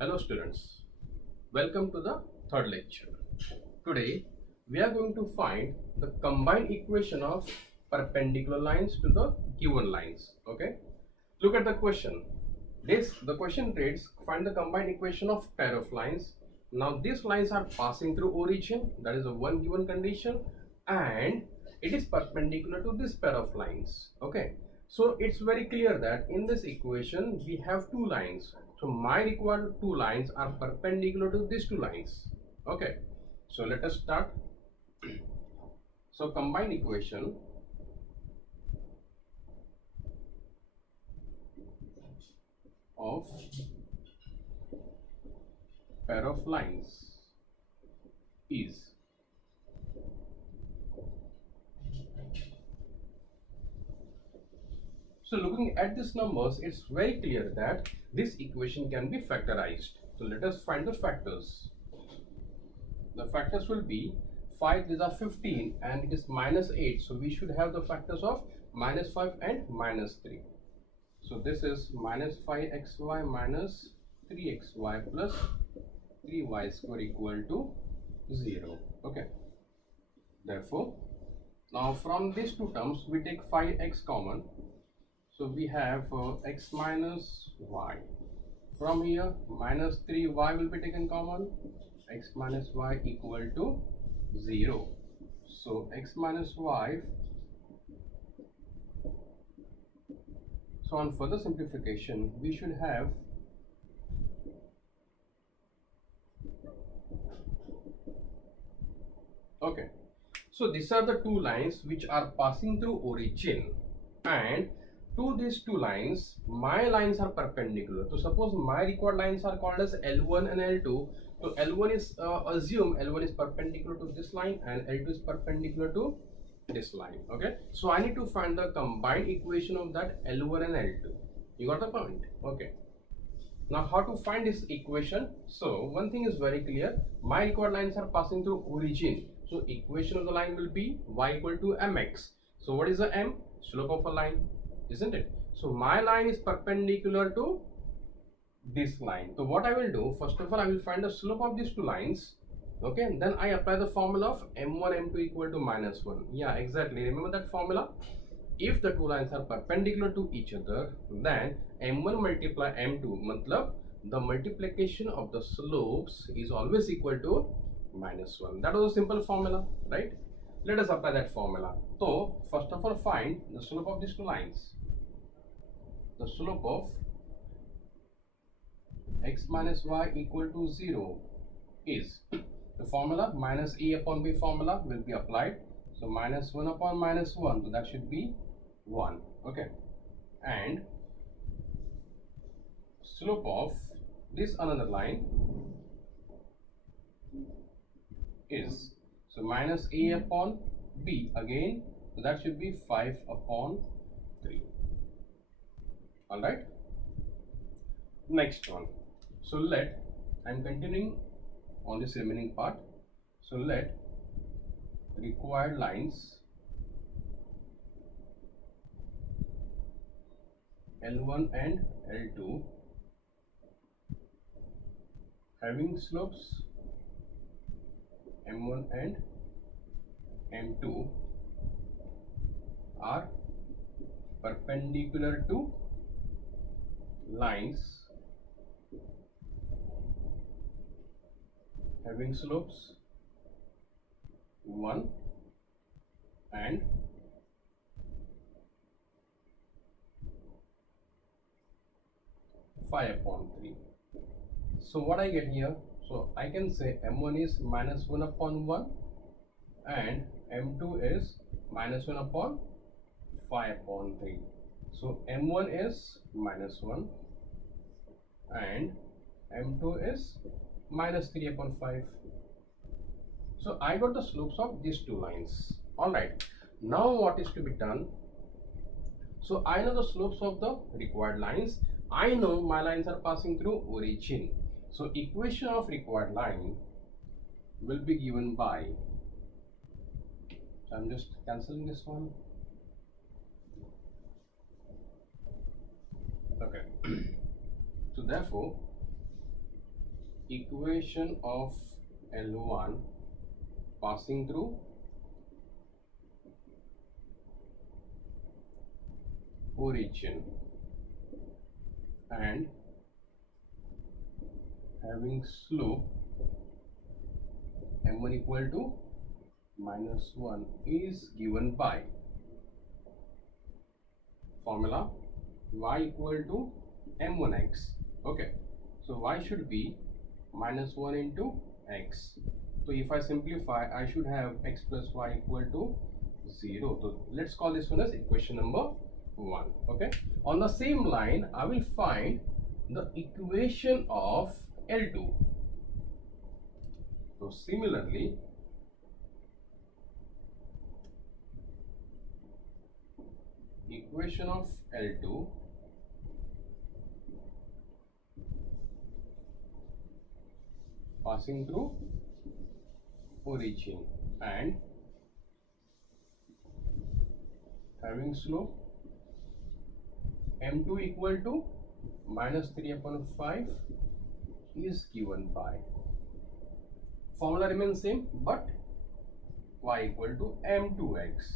Hello students, welcome to the third lecture. Today we are going to find the combined equation of perpendicular lines to the given lines. Okay, look at the question. The question reads, find the combined equation of pair of lines. Now these lines are passing through origin, that is a one given condition, and it is perpendicular to this pair of lines. Okay, so it's very clear that in this equation we have two lines. So my required two lines are perpendicular to these two lines. Okay, so let us start. So combined equation of pair of lines is, so looking at these numbers, it's very clear that this equation can be factorized. So let us find the factors. The factors will be 5 these are 15 and it is minus 8. So we should have the factors of minus 5 and minus 3. So this is minus 5xy minus 3xy plus 3y square equal to 0. Okay. Therefore, now from these two terms we take 5x common. So we have x minus y. From here minus 3y will be taken common. X minus y equal to 0. So x minus y. So on further simplification we should have okay. So these are the two lines which are passing through origin, and to these two lines my lines are perpendicular. So suppose my required lines are called as L1 and L2. So L1 is assume L1 is perpendicular to this line and L2 is perpendicular to this line. Okay, so I need to find the combined equation of that L1 and L2. You got the point? Okay, now how to find this equation? So one thing is very clear, my required lines are passing through origin. So equation of the line will be y equal to mx. So what is the m? Slope of a line, isn't it? So my line is perpendicular to this line. So what I will do, first of all I will find the slope of these two lines. Okay, and then I apply the formula of m1 m2 equal to minus 1. Yeah, exactly, remember that formula. If the two lines are perpendicular to each other, then m1 multiply m2 matlab the multiplication of the slopes is always equal to minus 1. That was a simple formula, right? Let us apply that formula. So first of all find the slope of these two lines. The slope of x minus y equal to 0 is the formula minus a upon b formula will be applied. So minus 1 upon minus 1, so that should be 1. Okay, and slope of this another line is, so minus a upon b again, so that should be 5 upon 3. All right, next one. So let, I'm continuing on this remaining part. So let required lines L1 and L2 having slopes M1 and M2 are perpendicular to lines having slopes 1 and 5 upon 3. So what I get here, so I can say m1 is minus 1 upon 1 and m2 is minus 1 upon 5 upon 3. So m1 is minus 1 and m2 is minus 3 upon 5. So I got the slopes of these two lines. All right, now what is to be done? So I know the slopes of the required lines. I know my lines are passing through origin. So equation of required line will be given by, I'm just cancelling this one. Okay. So therefore equation of L1 passing through origin and having slope m1 equal to -1 is given by formula y equal to m1x. Okay, so y should be -1 into x. So if I simplify, I should have x plus y equal to 0. So let's call this one as equation number 1. Okay, on the same line I will find the equation of L2. So similarly, equation of L2 passing through origin and having slope m2 equal to -3/5 is given by formula remains same, but y equal to m2x.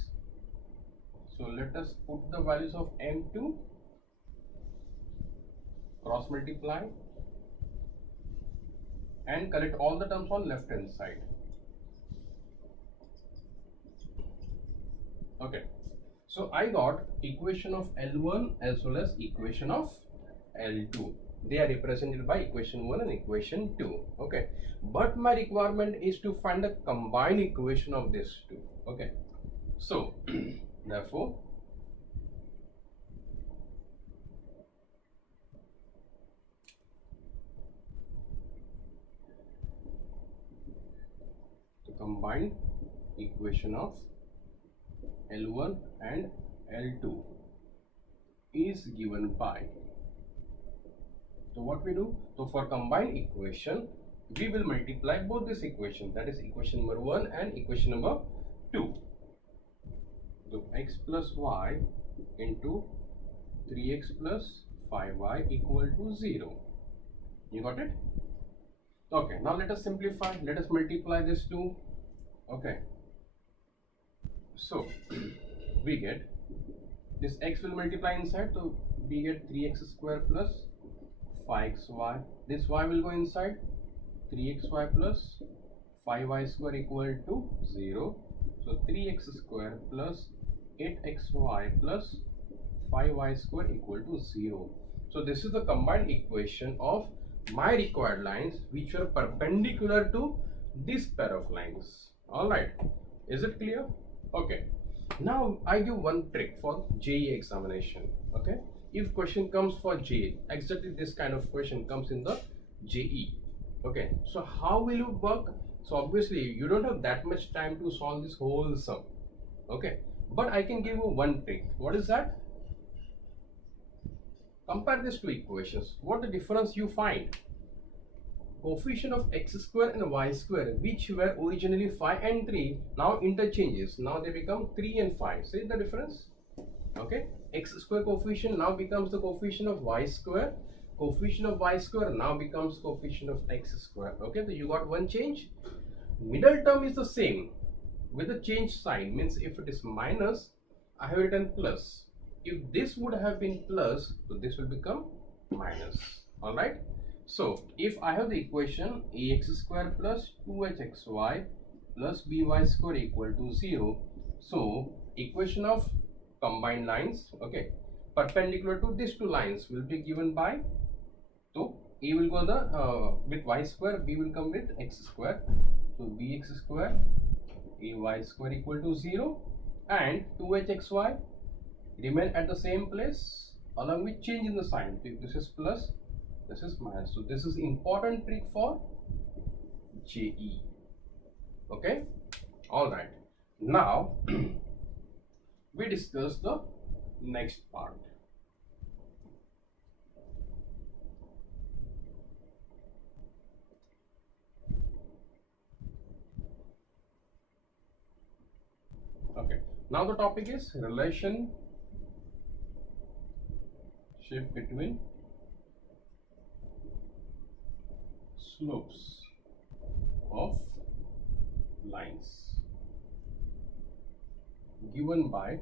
So let us put the values of m2, cross multiply and collect all the terms on left hand side. Okay, so I got equation of L1 as well as equation of L2. They are represented by equation 1 and equation 2. Okay, but my requirement is to find a combined equation of these two. Okay, so therefore the combined equation of L1 and L2 is given by, so what we do, so for combined equation we will multiply both these equations, that is equation number 1 and equation number 2. So x plus y into 3x plus 5y equal to 0. You got it? Okay, now let us simplify. Let us multiply this two. Okay, so we get this x will multiply inside, so we get 3x square plus 5xy. This y will go inside, 3xy plus 5y square equal to 0. So 3x square plus 8xy plus 5y square equal to 0. So this is the combined equation of my required lines which are perpendicular to this pair of lines. Alright, is it clear? Okay, now I give one trick for JEE examination. Okay, if question comes for JEE, exactly this kind of question comes in the JEE. Okay, so how will you work? So obviously you don't have that much time to solve this whole sum. Okay, but I can give you one trick. What is that? Compare these two equations. What the difference you find? Coefficient of x square and y square, which were originally 5 and 3, now interchanges. Now they become 3 and 5. See the difference? Okay, x square coefficient now becomes the coefficient of y square. Coefficient of y square now becomes coefficient of x square. Okay, so you got one change. Middle term is the same with the change sign. Means if it is minus, I have written plus. If this would have been plus, so this will become minus. All right. So if I have the equation ax square plus 2hxy plus by square equal to 0, so equation of combined lines, okay, perpendicular to these two lines will be given by, so a will go the with y square, b will come with x square, so bx square ay square equal to 0 and 2hxy remain at the same place along with change in the sign. This is plus, this is minus. So this is important trick for JEE. Okay, all right, now we discuss the next part. Okay, now the topic is relationship between slopes of lines given by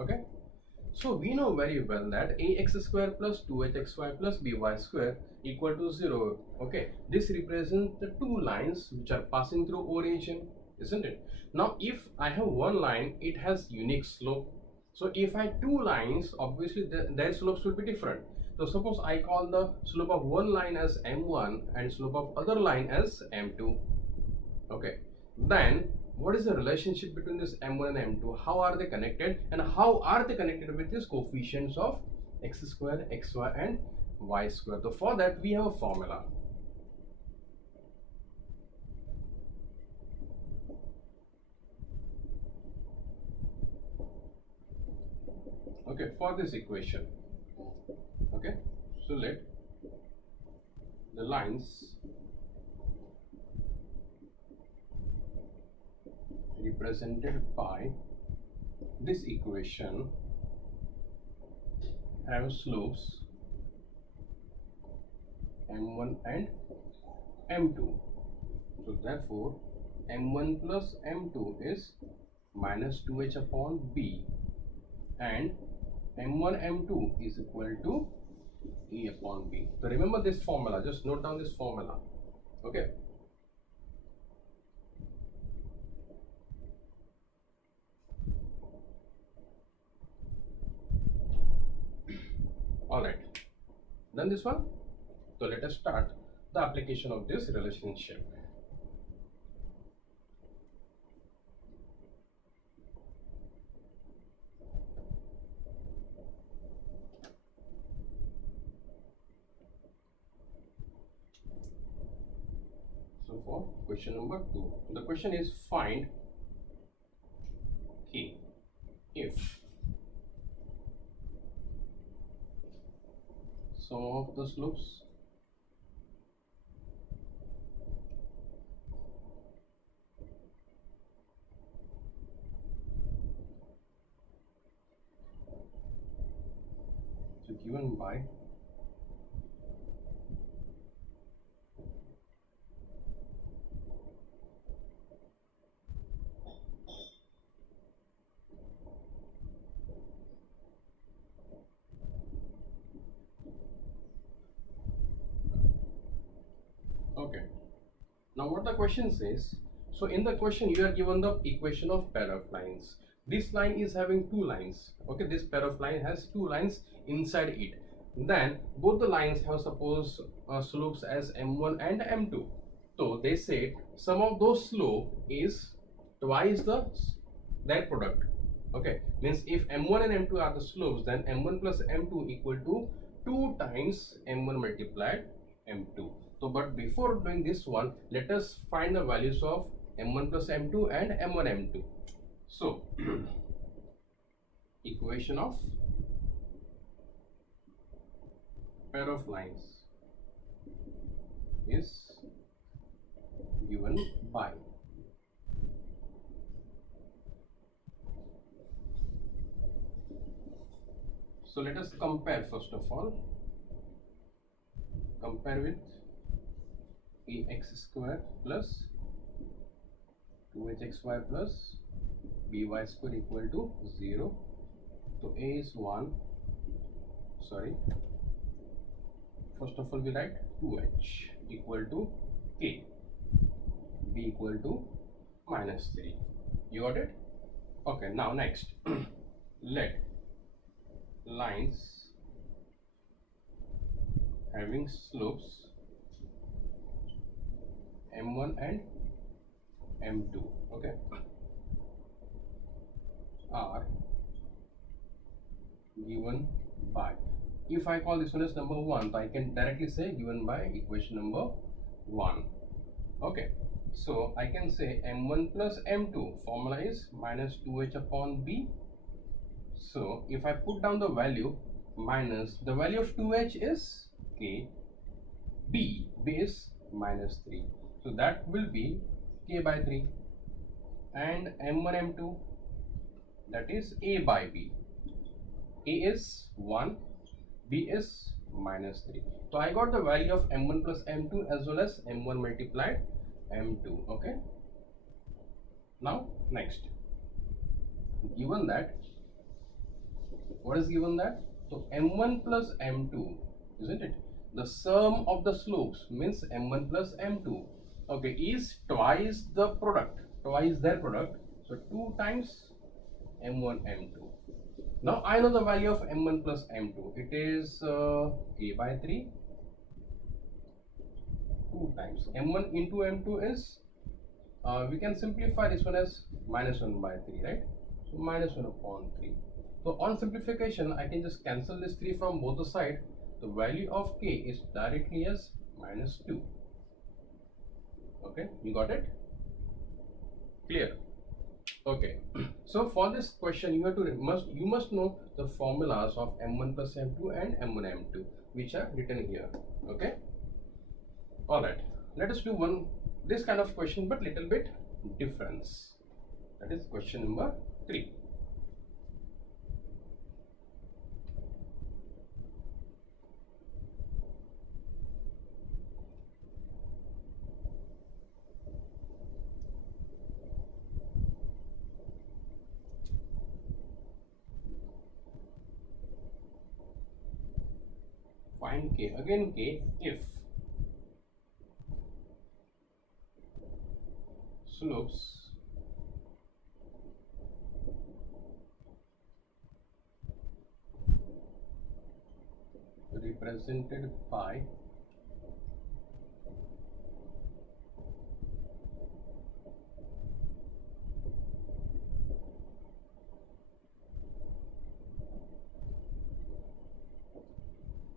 okay. So we know very well that ax square plus 2hxy plus by square equal to 0. Okay, this represents the two lines which are passing through origin, isn't it? Now if I have one line, it has unique slope. So if I have two lines, obviously their slopes will be different. So suppose I call the slope of one line as m1 and slope of other line as m2. Okay, then what is the relationship between this m1 and m2? How are they connected, and how are they connected with these coefficients of x square, xy and y square? So for that we have a formula. Okay, for this equation. Okay, so let the lines represented by this equation have slopes m1 and m2. So therefore m1 plus m2 is minus 2h upon b, and m1 m2 is equal to a upon b. So remember this formula, just note down this formula. Okay, all right, then this one. So let us start the application of this relationship. So for question number 2, the question is find k if sum of the slopes given by okay. Now what the question says, so in the question you are given the equation of pair of lines. This line is having two lines. Okay, this pair of line has two lines inside it. Then both the lines have suppose slopes as m1 and m2. So they say sum of those slope is twice their product. Okay, means if m1 and m2 are the slopes, then m1 plus m2 equal to 2 times m1 multiplied m2. So but before doing this one, let us find the values of m1 plus m2 and m1 m2. So equation of pair of lines is given by so let us compare first of all. Compare with ax square plus 2hxy plus by square equal to 0. So a is 1, sorry, first of all we write 2h equal to k, b equal to minus 3. You got it? Okay, now next let lines having slopes m1 and m2, okay, are given by, if I call this one as number 1, so I can directly say given by equation number 1. Okay, so I can say m1 plus m2 formula is minus 2h upon b. So if I put down the value, minus the value of 2h is k, b is minus 3. So that will be k by 3, and m1 m2, that is a by b. A is 1, b is minus 3. So I got the value of m1 plus m2 as well as m1 multiplied m2. Okay, now next, given that, what is given that? So m1 plus m2, isn't it? The sum of the slopes means m1 plus m2, okay, is twice the product, twice their product. So 2 times m1 m2. Now I know the value of m1 plus m2. It is a by 3. 2 times m1 into m2 is, we can simplify this one as minus 1 by 3, right? So minus 1 upon 3. So on simplification, I can just cancel this 3 from both the sides. The value of k is directly as minus 2. Okay, you got it? Clear? Okay. So for this question, you have to you must know the formulas of m1 plus m2 and m1 m2, which are written here. Okay. All right. Let us do this kind of question, but little bit difference. That is question number 3. Find k, again k, if slopes represented by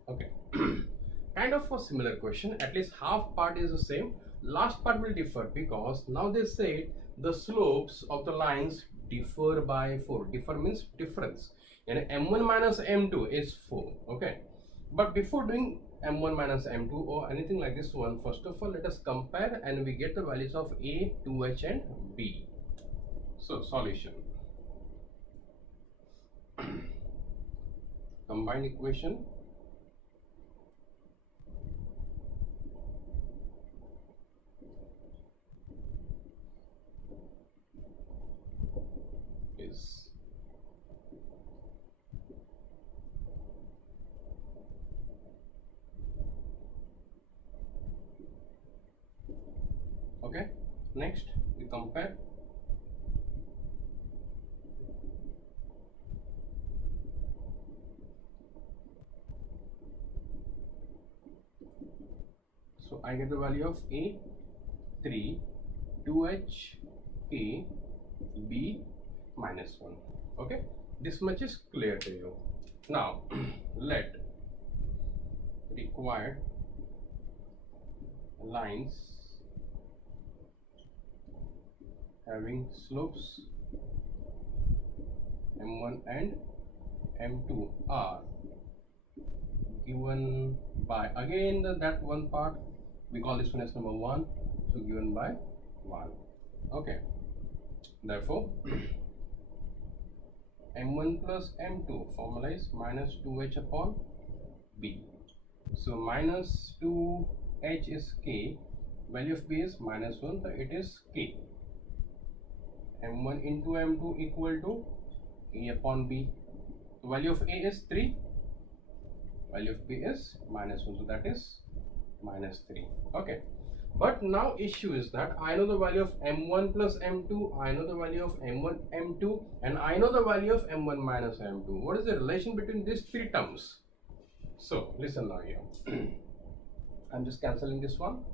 okay. Kind of a similar question, at least half part is the same, last part will differ, because now they say the slopes of the lines differ by 4. Differ means difference, and m1 minus m2 is 4. Okay, but before doing m1 minus m2 or anything like this one, first of all let us compare and we get the values of a, 2h and b. So solution. Combined equation is okay. Next we compare. So I get the value of a 3, 2h, a, b minus 1. Okay, this much is clear to you. Now let required lines having slopes m1 and m2 are given by, again that one part we call this one as number 1, so given by 1. Okay, therefore m1 plus m2 formula is minus 2h upon b. So minus 2h is k, value of b is minus 1, so it is k. m1 into m2 equal to a upon b. The value of a is 3, value of b is minus 1, so that is minus 3. Okay, but now issue is that I know the value of m1 plus m2, I know the value of m1 m2, and I know the value of m1 minus m2. What is the relation between these 3 terms? So listen now here. I'm just cancelling this one.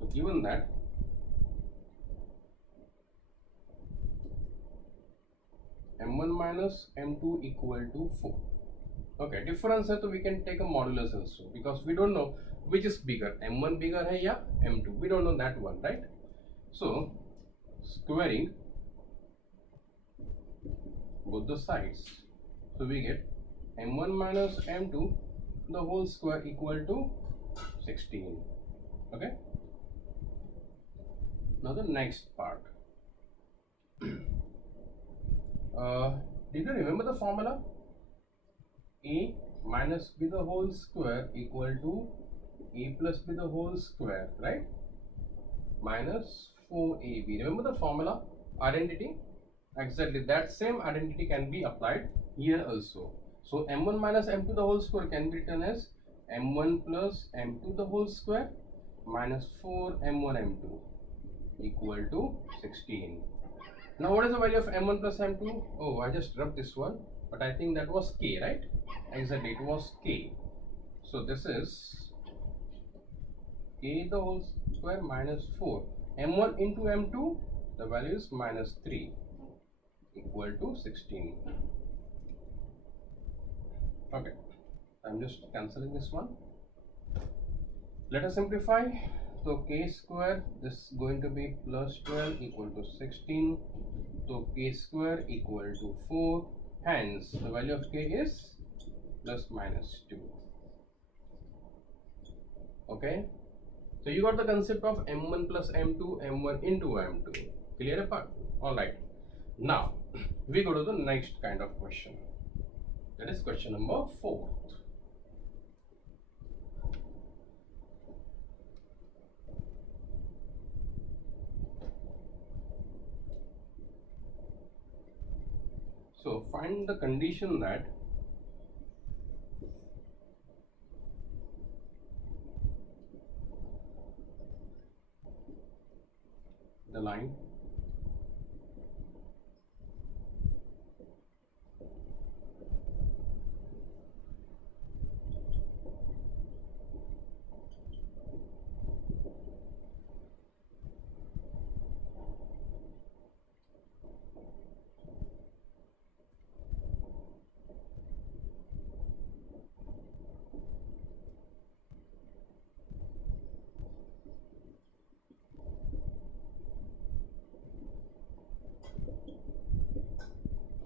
So given that m1 minus m2 equal to 4. Okay, difference है तो we can take a modulus also, because we don't know which is bigger, m1 bigger है या m2, we don't know that one, right? So squaring both the sides, so we get m1 minus m2 the whole square equal to 16. Okay. Now the next part. Did you remember the formula? A minus b the whole square equal to a plus b the whole square, right? Minus 4ab. Remember the formula? Identity? Exactly, that same identity can be applied here also. So m1 minus m2 the whole square can be written as m1 plus m2 the whole square minus 4 m1 m2 equal to 16. Now what is the value of m1 plus m2? Oh, I just rubbed this one, but I think that was k, right? Exactly, it was k. So this is k the whole square minus 4. m1 into m2, the value is minus 3 equal to 16. Okay, I'm just cancelling this one. Let us simplify. So k square, this is going to be plus 12 equal to 16. So k square equal to 4. Hence the value of k is plus minus 2. Okay, so you got the concept of m1 plus m2, m1 into m2. Clear apart? Alright. Now we go to the next kind of question. That is question number 4. So find the condition that the line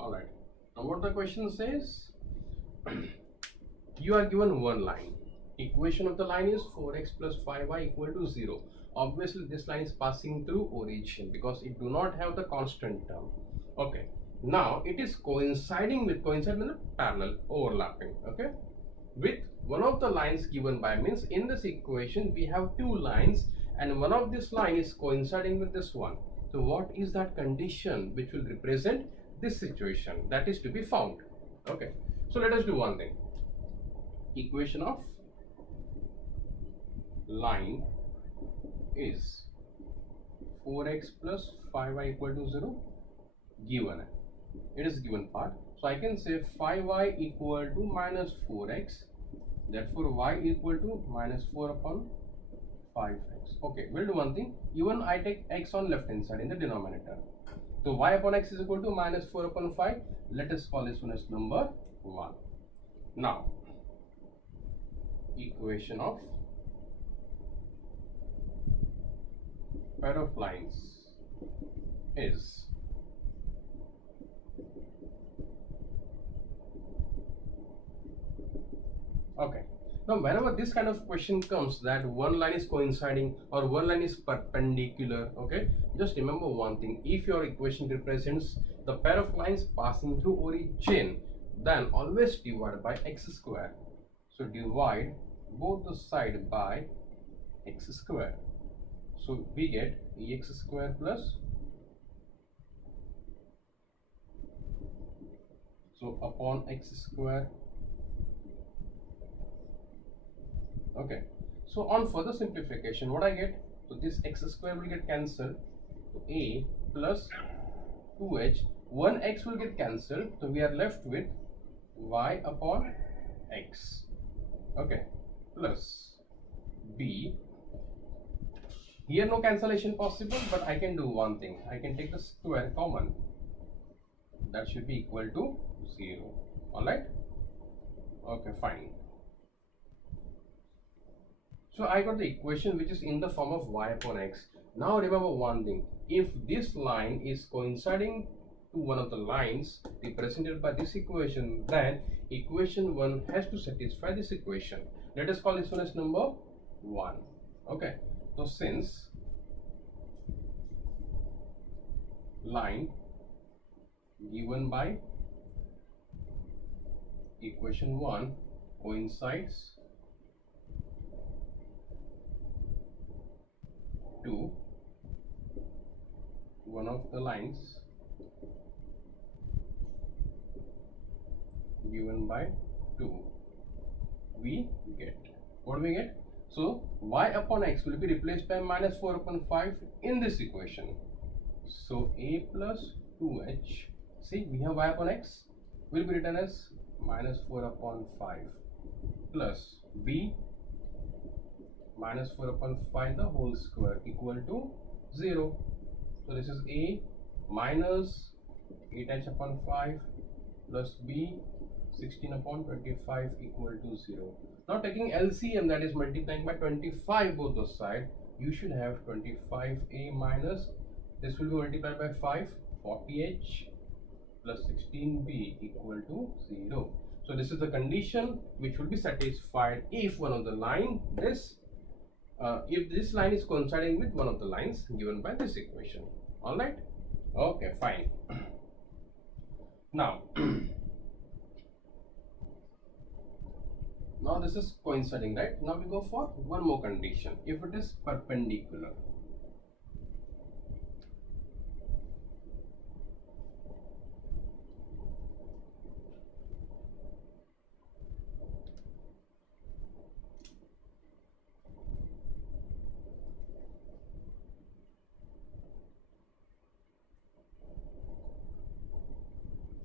Alright, now what the question says, you are given one line. Equation of the line is 4x plus 5y equal to 0. Obviously this line is passing through origin because it do not have the constant term. Okay, now it is coinciding with parallel overlapping, okay, with one of the lines given by, means in this equation we have two lines and one of this line is coinciding with this one. So what is that condition which will represent this situation? That is to be found. Okay, so let us do one thing. Equation of line is 4x plus 5y equal to 0 given. It is given part. So I can say 5y equal to minus 4x. Therefore y equal to minus 4 upon 5x. Okay, we'll do one thing. Even I take x on left hand side in the denominator. So y upon x is equal to minus 4 upon 5. Let us call this one as number 1. Now, equation of pair of lines is okay. Now whenever this kind of question comes that one line is coinciding or one line is perpendicular, okay, just remember one thing. If your equation represents the pair of lines passing through origin, then always divide by x square. So divide both the side by x square. So we get ex square plus, so upon x square. Okay, so on further simplification, what I get? So this x square will get cancelled. So a plus 2h, 1x will get cancelled. So we are left with y upon x. Okay, plus b. Here no cancellation possible, but I can do one thing. I can take the square common. That should be equal to 0. Alright? Okay, fine. So I got the equation which is in the form of y upon x. Now remember one thing. If this line is coinciding to one of the lines represented by this equation, then equation 1 has to satisfy this equation. Let us call this one as number 1. Okay, so since line given by equation 1 coincides to one of the lines given by 2, we get what we get. So y upon x will be replaced by minus 4 upon 5 in this equation. So a plus 2h, see we have y upon x will be written as minus 4 upon 5 plus b minus 4 upon 5 the whole square equal to 0. So this is a minus 8h upon 5 plus b 16 upon 25 equal to 0. Now taking LCM, that is multiplying by 25 both the side, you should have 25a minus, this will be multiplied by 5, 40h plus 16b equal to 0. So this is the condition which will be satisfied if one of the line if this line is coinciding with one of the lines given by this equation. All right, okay, fine. Now now this is coinciding, right? Now we go for one more condition. If it is perpendicular,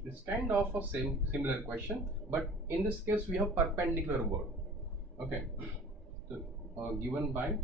it's kind of a similar question, but in this case we have perpendicular word. Okay, so given by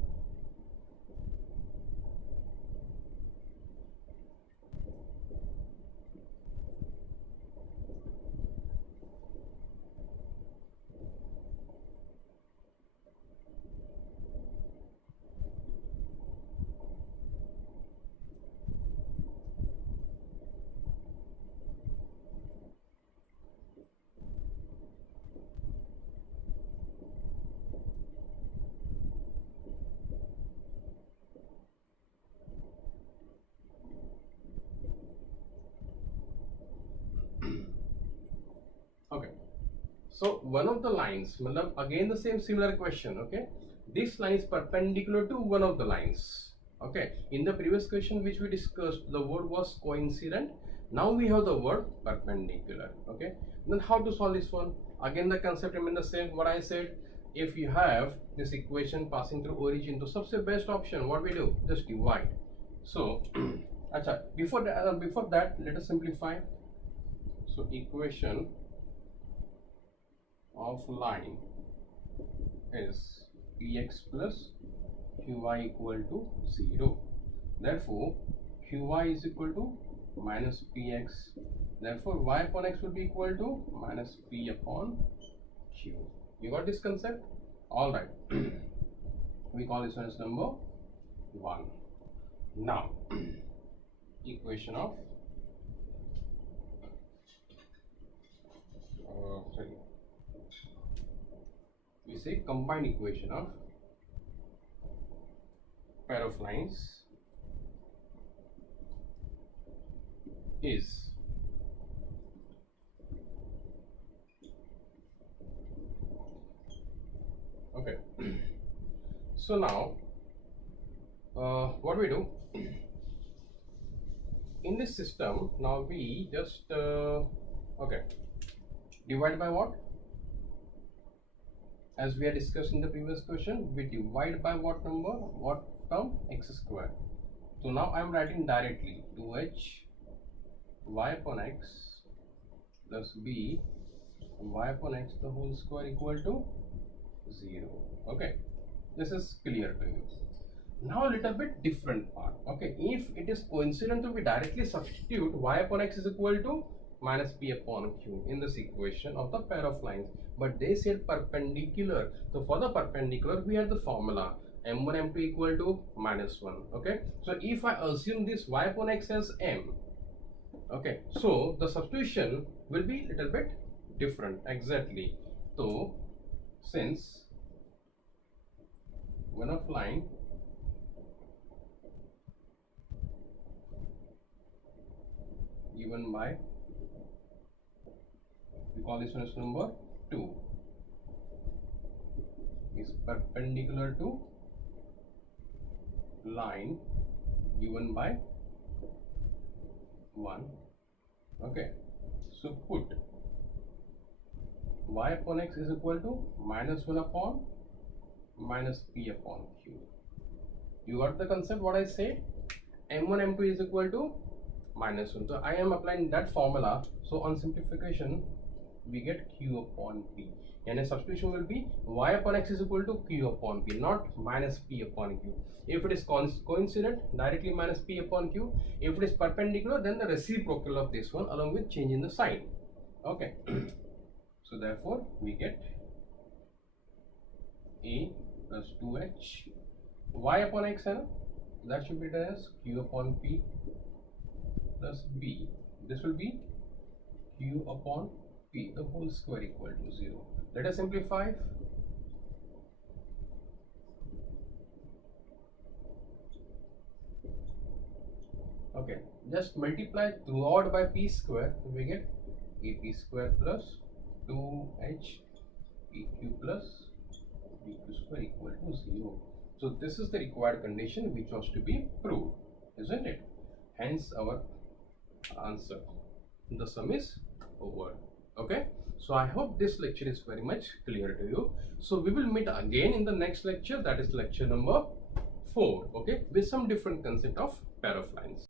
okay. So one of the lines, again the same similar question. Okay, this line is perpendicular to one of the lines. Okay, in the previous question which we discussed, the word was coincident. Now we have the word perpendicular. Okay, then how to solve this one? Again the concept remains the same. What I said, if you have this equation passing through origin, to सबसे best option what we do, just divide. So acha, before that let us simplify. So equation of line is px plus qy equal to 0. Therefore qy is equal to minus px. Therefore y upon x will be equal to minus p upon q. You got this concept? All right. We call this one as number 1. Now equation of we say combined equation of pair of lines is okay. So now what we do in this system, now we just okay, divide by what? As we had discussed in the previous question, we divide by what number? What term? X square. So now I am writing directly 2h y upon x plus b y upon x the whole square equal to 0. Okay, this is clear to you. Now a little bit different part. Okay, if it is coincident, to we directly substitute y upon x is equal to minus p upon q in this equation of the pair of lines. But they said perpendicular. So for the perpendicular, we have the formula m1 m2 equal to minus 1. Okay, so if I assume this y upon x as m, okay, so the substitution will be little bit different exactly. So since line given by, we call this one as number 2, is perpendicular to line given by 1. Okay, so put y upon x is equal to minus 1 upon minus p upon q. You got the concept what I say? M1 M2 is equal to minus 1. So I am applying that formula. So on simplification we get q upon p, and a substitution will be y upon x is equal to q upon p, not minus p upon q. If it is coincident, directly minus p upon q. If it is perpendicular, then the reciprocal of this one along with change in the sign. Okay. So therefore we get a plus 2h y upon x, and that should be written as q upon p plus b. This will be q upon p the whole square equal to 0. Let us simplify. Okay, just multiply throughout by p square, so we get ap square plus 2h pq plus pq square equal to 0. So this is the required condition which was to be proved, isn't it? Hence our answer. The sum is over. Okay, so I hope this lecture is very much clear to you. So we will meet again in the next lecture, that is lecture number 4, okay, with some different concept of pair of lines.